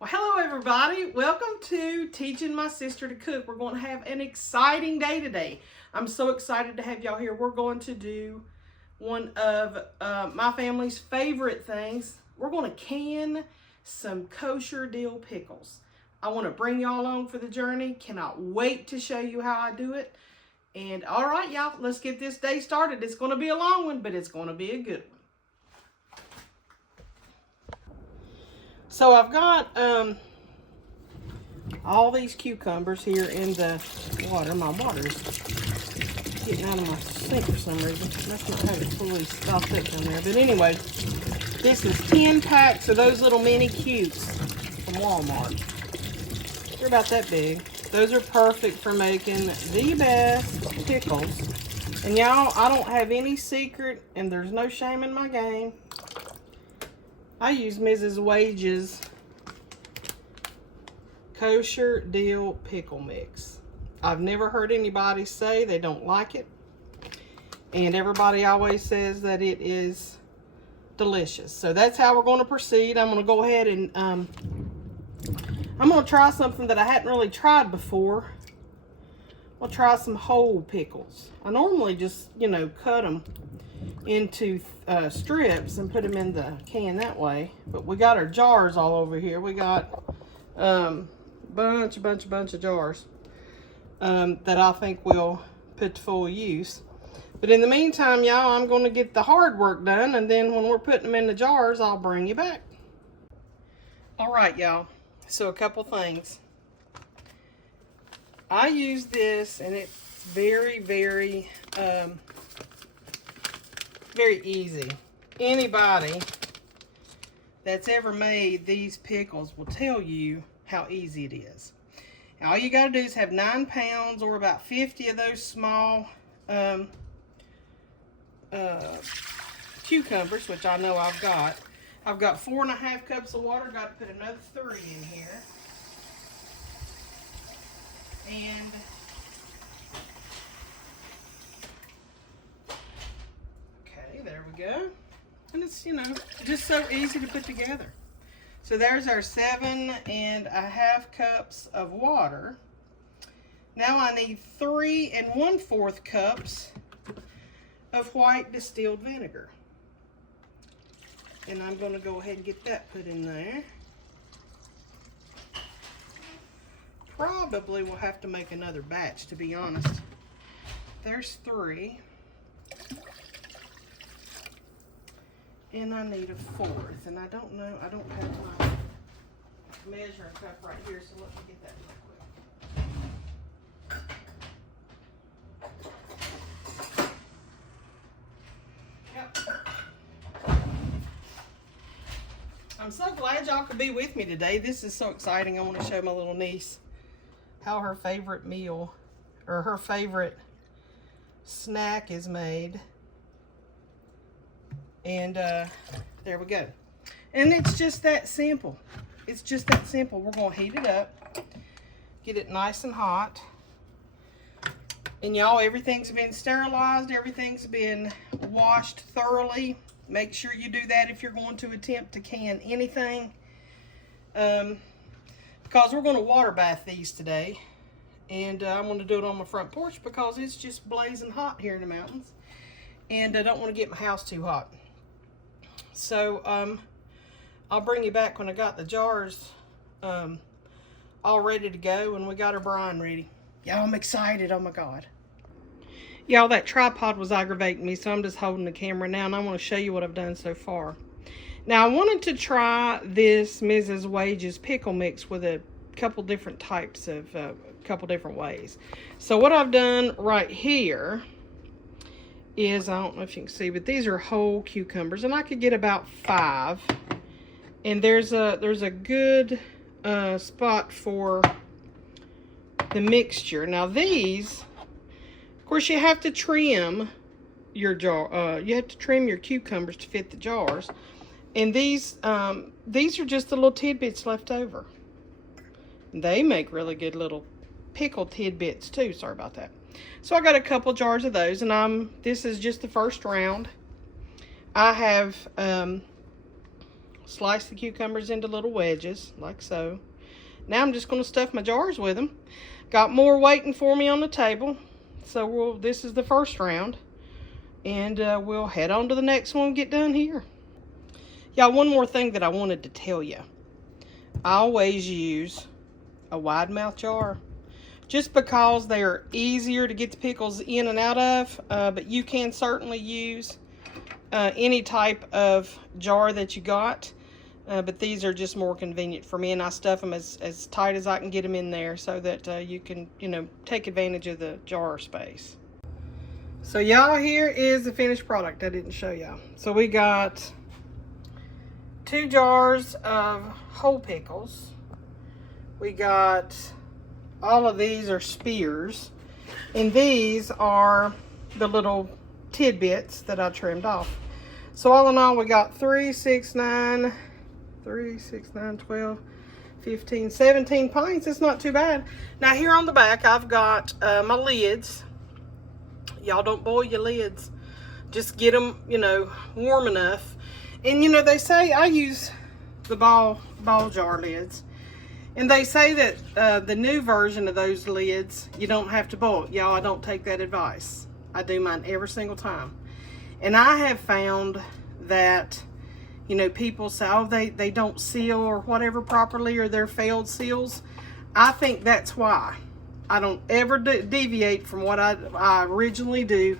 Well, hello everybody. Welcome to Teaching My Sister to Cook. We're going to have an exciting day today. I'm so excited to have y'all here. We're going to do one of my family's favorite things. We're going to can some kosher dill pickles. I want to bring y'all along for the journey. Cannot wait to show you how I do it. And all right, y'all, let's get this day started. It's going to be a long one, but it's going to be a good one. So I've got all these cucumbers here in the water. My water's getting out of my sink for some reason. That's not how to fully stop that down there. But anyway, this is 10 packs of those little mini cubes from Walmart. They're about that big. Those are perfect for making the best pickles. And y'all, I don't have any secret, and there's no shame in my game. I use Mrs. Wage's kosher dill pickle mix. I've never heard anybody say they don't like it. And everybody always says that it is delicious. So that's how we're going to proceed. I'm going to go ahead and I'm going to try something that I hadn't really tried before. I'll try some whole pickles. I normally just, cut them into strips and put them in the can that way, but we got our jars all over here. We got bunch of jars that I think we'll put to full use. But in the meantime, y'all, I'm going to get the hard work done, and then when we're putting them in the jars, I'll bring you back. All right, y'all, so a couple things. I use this, and it's very easy. Anybody that's ever made these pickles will tell you how easy it is. Now, all you got to do is have 9 pounds or about 50 of those small cucumbers, which I know I've got. I've got 4.5 cups of water. Got to put another 3 in here. And there we go. And it's, just so easy to put together. So there's our 7.5 cups of water. Now I need 3 1/4 cups of white distilled vinegar. And I'm going to go ahead and get that put in there. Probably will have to make another batch, to be honest. There's 3. And I need a 4th, and I don't know, I don't have my measuring cup right here, so let me get that real quick. Yep. I'm so glad y'all could be with me today. This is so exciting. I want to show my little niece how her favorite meal, or her favorite snack is made. And there we go. And it's just that simple. It's just that simple. We're going to heat it up, get it nice and hot. And y'all, everything's been sterilized. Everything's been washed thoroughly. Make sure you do that if you're going to attempt to can anything. Because we're going to water bath these today. And I'm going to do it on my front porch because it's just blazing hot here in the mountains. And I don't want to get my house too hot. So, I'll bring you back when I got the jars all ready to go and we got our brine ready. Y'all, I'm excited. Oh, my God. Y'all, that tripod was aggravating me, so I'm just holding the camera now, and I want to show you what I've done so far. Now, I wanted to try this Mrs. Wage's pickle mix with a couple different types of, couple different ways. So, what I've done right here is, I don't know if you can see, but these are whole cucumbers, and I could get about 5. And there's a good spot for the mixture. Now these, of course, you have to trim your jar. You have to trim your cucumbers to fit the jars. And these are just the little tidbits left over. They make really good little pickle tidbits too. Sorry about that. So I got a couple jars of those, and this is just the first round. I have Slice the cucumbers into little wedges, like so. Now I'm just going to stuff my jars with them. Got more waiting for me on the table. So this is the first round. And we'll head on to the next one and get done here. Y'all, one more thing that I wanted to tell you. I always use a wide mouth jar. Just because they are easier to get the pickles in and out of. But you can certainly use any type of jar that you got. But these are just more convenient for me, and I stuff them as tight as I can get them in there so that you can, take advantage of the jar space. So y'all, here is the finished product I didn't show y'all. So we got 2 jars of whole pickles. We got, all of these are spears, and these are the little tidbits that I trimmed off. So all in all, we got 3, 6, 9, 12, 15, 17 pints. It's not too bad. Now here on the back, I've got my lids. Y'all don't boil your lids. Just get them, warm enough. And they say, I use the ball jar lids. And they say that the new version of those lids, you don't have to boil. Y'all, I don't take that advice. I do mine every single time. And I have found that people say, oh, they don't seal or whatever properly, or they're failed seals. I think that's why. I don't ever deviate from what I originally do.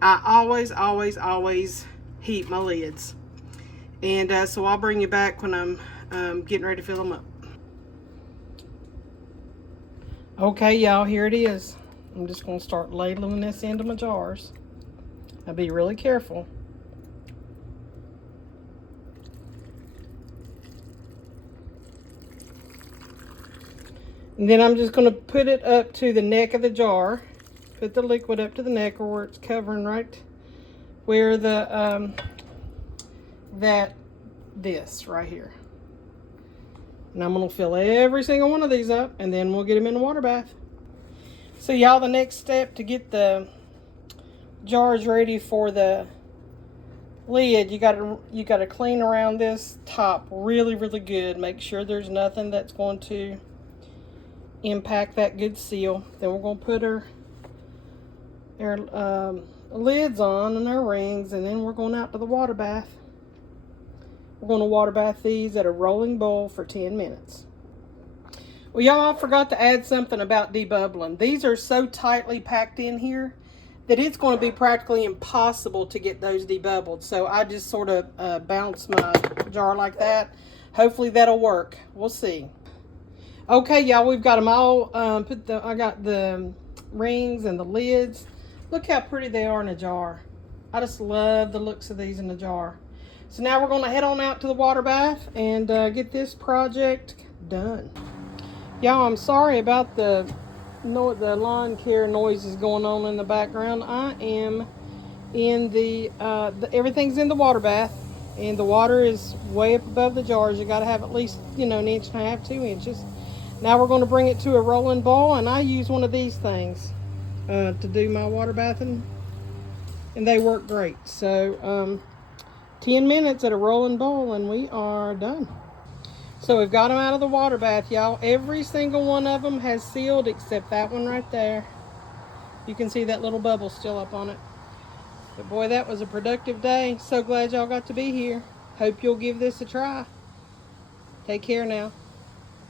I always heat my lids. And so I'll bring you back when I'm getting ready to fill them up. Okay, y'all, here it is. I'm just going to start ladling this into my jars. I'll be really careful. And then I'm just going to put it up to the neck of the jar. Put the liquid up to the neck, or where it's covering right where the this right here. And I'm going to fill every single one of these up, and then we'll get them in the water bath. So y'all, the next step to get the jars ready for the lid, you got to clean around this top really good. Make sure there's nothing that's going to impact that good seal. Then we're going to put our lids on and our rings, and then we're going out to the water bath. We're going to water bath these at a rolling boil for 10 minutes. Well, y'all, I forgot to add something about debubbling. These are so tightly packed in here that it's going to be practically impossible to get those debubbled. So I just sort of bounce my jar like that. Hopefully that'll work. We'll see. Okay, y'all, we've got them all I got the rings and the lids. Look how pretty they are in a jar. I just love the looks of these in a jar. So now we're going to head on out to the water bath and get this project done. Y'all, I'm sorry about the lawn care noises going on in the background. I am in everything's in the water bath, and the water is way up above the jars. You got to have at least, an 1.5 inches, 2 inches. Now we're going to bring it to a rolling boil, and I use one of these things to do my water bathing, and they work great. So 10 minutes at a rolling boil, and we are done. So we've got them out of the water bath, y'all. Every single one of them has sealed except that one right there. You can see that little bubble still up on it. But boy, that was a productive day. So glad y'all got to be here. Hope you'll give this a try. Take care now.